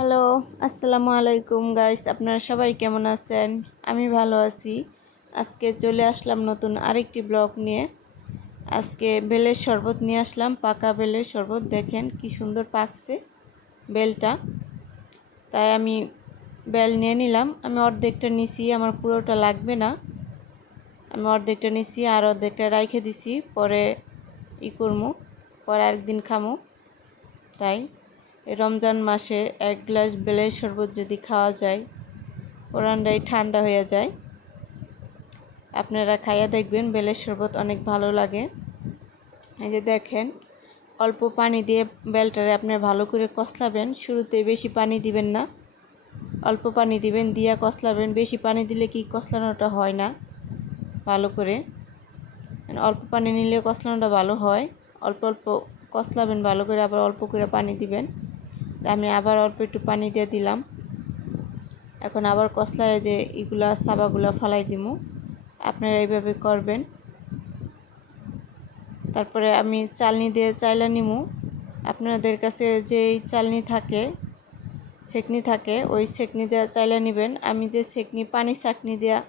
Hello, আসসালামু আলাইকুম guys. আপনারা সবাই কেমন আছেন? আমি ভালো আছি। আজকে চলে আসলাম নতুন আরেকটি ব্লগ নিয়ে। আজকে বেলের শরবত নিয়ে আসলাম, পাকা বেলের শরবত। দেখেন কি সুন্দর পাকছে বেলটা। তাই আমি বেল নিয়ে নিলাম। আমি অর্ধেকটা নিছি, আমার পুরোটা লাগবে না। আমি অর্ধেকটা নিছি আর অর্ধেকটা রাইখে দিছি, পরে করবো, পরে আরেকদিন খামো। তাই রমজান মাসে 1 গ্লাস বেলের শরবত যদি খাওয়া যায়, পুরানটাই ঠান্ডা হয়ে যায়। আপনারা খাইয়া দেখবেন, বেলের শরবত অনেক ভালো লাগে। এই যে দেখেন, অল্প পানি দিয়ে বেলটারে আপনারা ভালো করে কষলাবেন। শুরুতে বেশি পানি দিবেন না, অল্প পানি দিবেন, দিয়া কষলাবেন। বেশি পানি দিলে কি কষলানোটা হয় না ভালো করে। অল্প পানি নিলে কষলানোটা ভালো হয়। অল্প অল্প কষলাবেন ভালো করে, আবার অল্প করে পানি দিবেন। আমি আবার অল্প একটু পানি দিয়ে দিলাম। এখন আবার কষলায় যে এগুলা সাবাগুলা ফালাই দিমু। আপনারা এইভাবে করবেন। তারপরে আমি চালনি দিয়ে চাইলা নিমু। আপনাদের কাছে যেই চালনি থাকে, সেকনি থাকে, ওই সেকনি দিয়ে চাইলা নেবেন। আমি যে সেকনি পানি চাকনি দেওয়া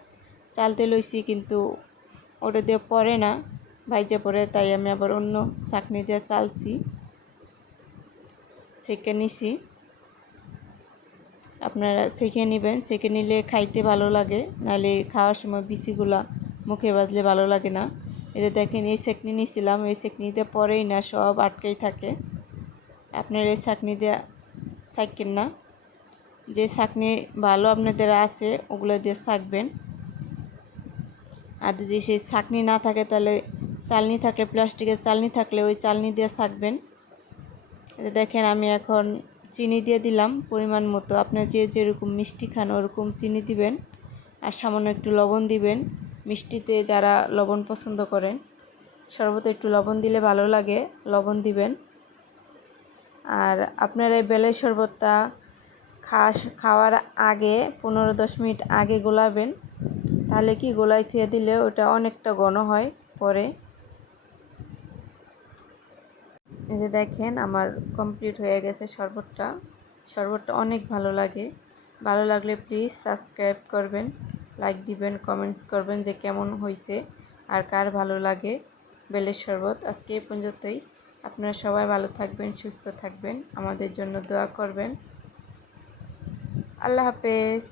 চালতে লইছি, কিন্তু ওটা দিয়ে পড়ে না, ভাইজা পড়ে। তাই আমি আবার অন্য চাকনি দিয়ে চালছি, সেকে নিছি। আপনারা সেকে নেবেন, সেকে নিলে খাইতে ভালো লাগে, নাহলে খাওয়ার সময় বিচিগুলা মুখে বাজলে ভালো লাগে না। এটা দেখেন, এই সেকনি নিয়েছিলাম, এই সেকনিতে পরেই না, সব আটকেই থাকে। আপনার এই ছাকনি দিয়ে ছাকেন না, যে ছাকনি ভালো আপনাদের আছে ওগুলো দিয়ে ছাকবেন। আর যদি সেই ছাকনি না থাকে, তাহলে চালনি থাকলে, প্লাস্টিকের চালনি থাকলে ওই চালনি দিয়ে ছাকবেন। এটা দেখেন, আমি এখন চিনি দিয়ে দিলাম পরিমাণ মতো। আপনার যে যেরকম মিষ্টি খান ওরকম চিনি দিবেন, আর সামান্য একটু লবণ দিবেন। মিষ্টিতে যারা লবণ পছন্দ করেন, শরবতে একটু লবণ দিলে ভালো লাগে, লবণ দিবেন। আর আপনার এই বেলের শরবতটা খাওয়ার আগে 15-10 মিনিট আগে গোলাবেন। তাহলে কি, গোলাই থুয়ে দিলে ওটা অনেকটা ঘন হয় পরে। এই যে দেখেন, আমার কমপ্লিট হয়ে গেছে শরবতটা। শরবতটা অনেক ভালো লাগে। ভালো লাগলে প্লিজ সাবস্ক্রাইব করবেন, লাইক দিবেন, কমেন্টস করবেন যে কেমন হয়েছে আর কার ভালো লাগে বেলের শরবত। আজকে এই পর্যন্তই। আপনারা সবাই ভালো থাকবেন, সুস্থ থাকবেন, আমাদের জন্য দোয়া করবেন। আল্লাহ হাফেজ।